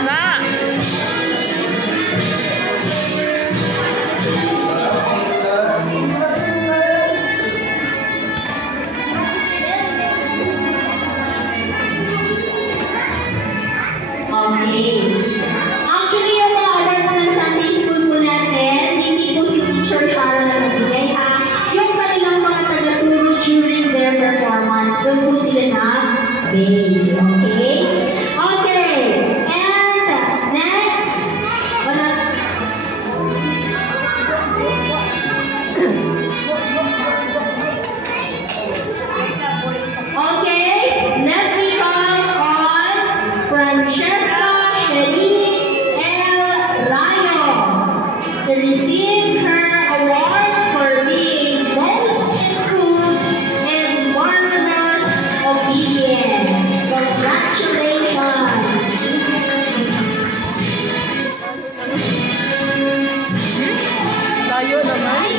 Na. Okay. Actually, yung mga awards ng Sunday School po natin, hindi po si Teacher Sharon na nagbigay ha. Yung kanilang mga tagaturo during their performance, doon po sila na-base. Okay? Okay. And next. Okay. Let me call on Francesca Sherry L. Rayo to receive her award for being most improved and marvelous obedience. Congratulations! Layo naman.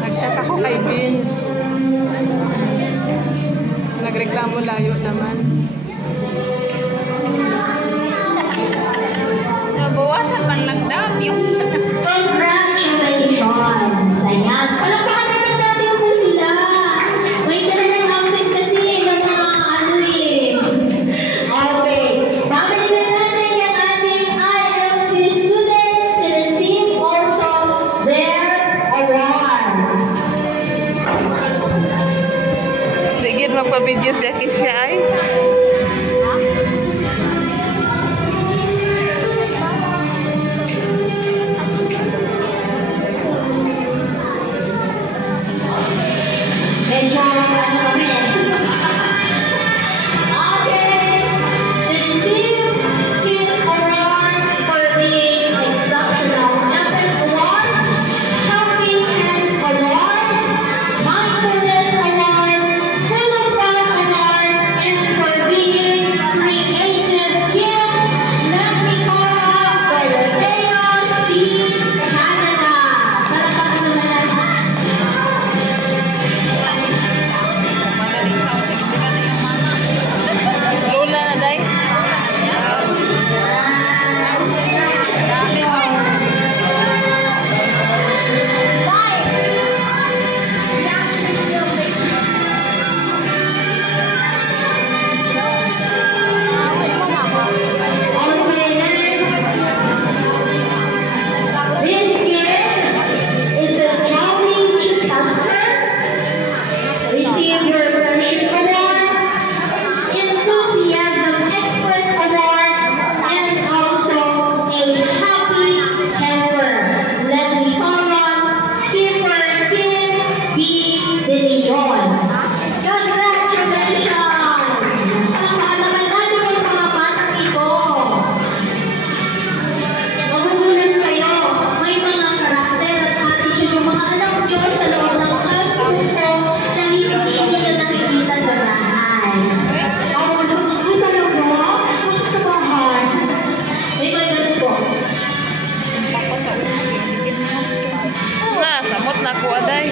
Nag-chat ako kay Vince. Nagreklamo layo naman. Nabawasan man lang daw yung... Congratulations! Ayan. Palakpakan naman natin po sila. May talagang absent kasi ng mga ano eh. Okay. Babalik na natin yung ating ILC students to receive also their awards. Digit magpa-video siya kisya ay. Medyo ano kami. Okay. To receive his awards for being exceptional effort award, helping hands award, mindfulness award, full of fun award, and for being creative kid, let me call up Dorothea C. Canada. Palakpakan naman natin. Lola na day. Okay, next. This kid is a Jolly Chichester. Receive your friendship award, enthusiasm expert award, and also a happy camper. Let me call on Skipper Kim B. Benion. Congratulations! Palakpakan naman natin yung mga batang ito. Magugulat kayo. May mga karakter at attitude yung mga anak nyo sa loob ng classroom ko na hindi nyo nakikita sa bahay. Ay, talaga? Bakit sa bahay? May mga ganun po. Na, samot na ko aday.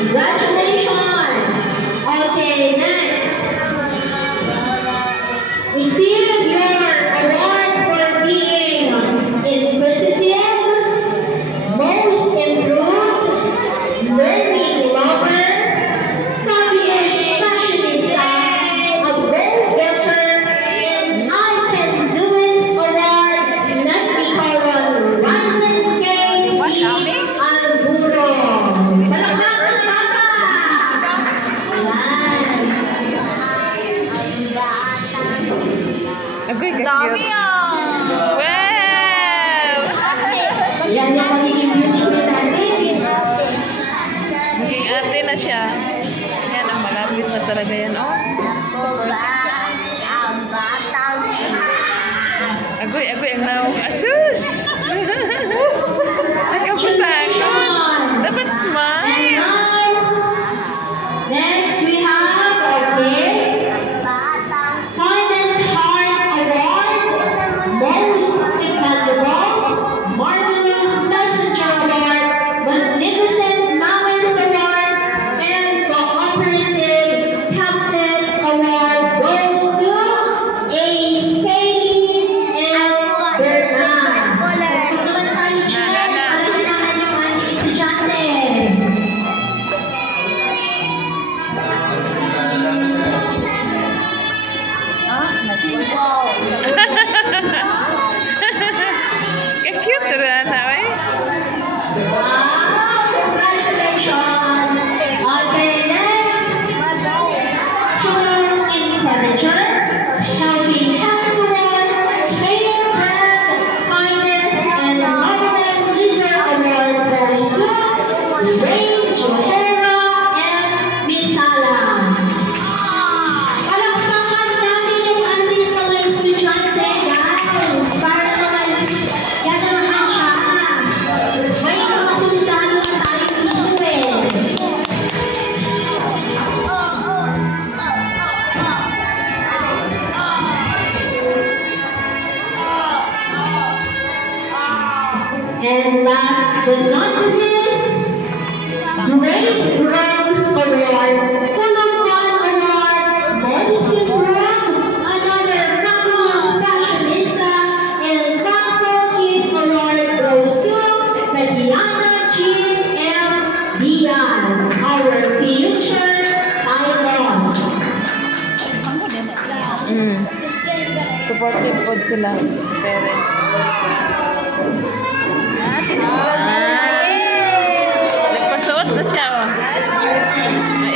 Congratulations! Okay, next. Receive your award for being inquisitive, most improved, learning lover, fabulous fashionista, a go-getter, and I can do it award. Let me call on Ryzen K. Alburo. Palakpakan sa bata! Ayan. Agoy, dami Wow! Yan yung magiging beauty queen natin. Maging ate na siya. Yan, ang malapit na talaga yan. Oh. Agoy, ang naong asus! Nagkapasangon! Dapat smile! Next, we have, okay, Kindest Heart Award, Most Dependable, Marvelous Messenger Award, Magnificent Manners Award, and supportive po sila, parents. Nagpasuot na siya, oh.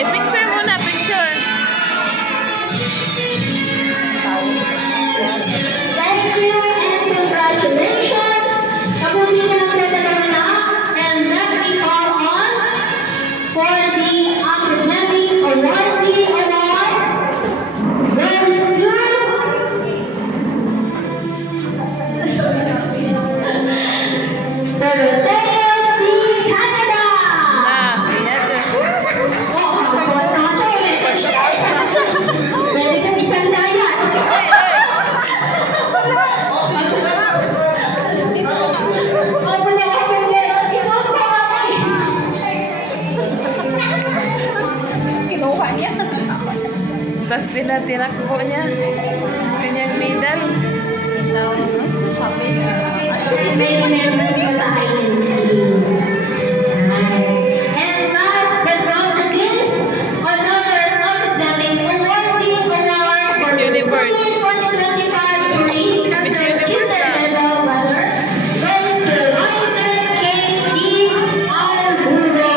I-picture muna, picture. Thank you and congratulations. Kapunin niyo ng dalawa na. And let me call on for the academic awardee award goes to Doroteo C. Canada. Siya dyan. Oh, kapunin na siya. Pwede kang isang dayan. Kinuha niya. Tapos tinakbo niya. Kanyang medal. Ito, sasabi sa May members ko sa high school. And last but not the least, another academic awardee award for Miss the Universe. Spring 2025 Green Miss Universe na. Interlevel Weather goes to Ryzen K.D. Alburo.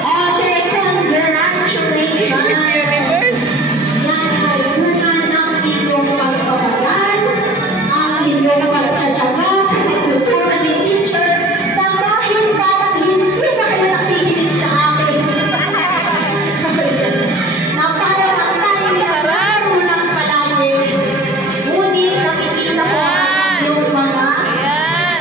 Okay, congratulations. Miss Universe. Yan ay bunga ng inyong pagpapagal, ang inyong pagtsatsaga sa pagtuturo ni teacher na kahit parang hindi na kayo nakikinig sa akin. Na parang ang tayo nagkaroon lang palagi. Ngunit nakikita ko ang inyong mga Ayan.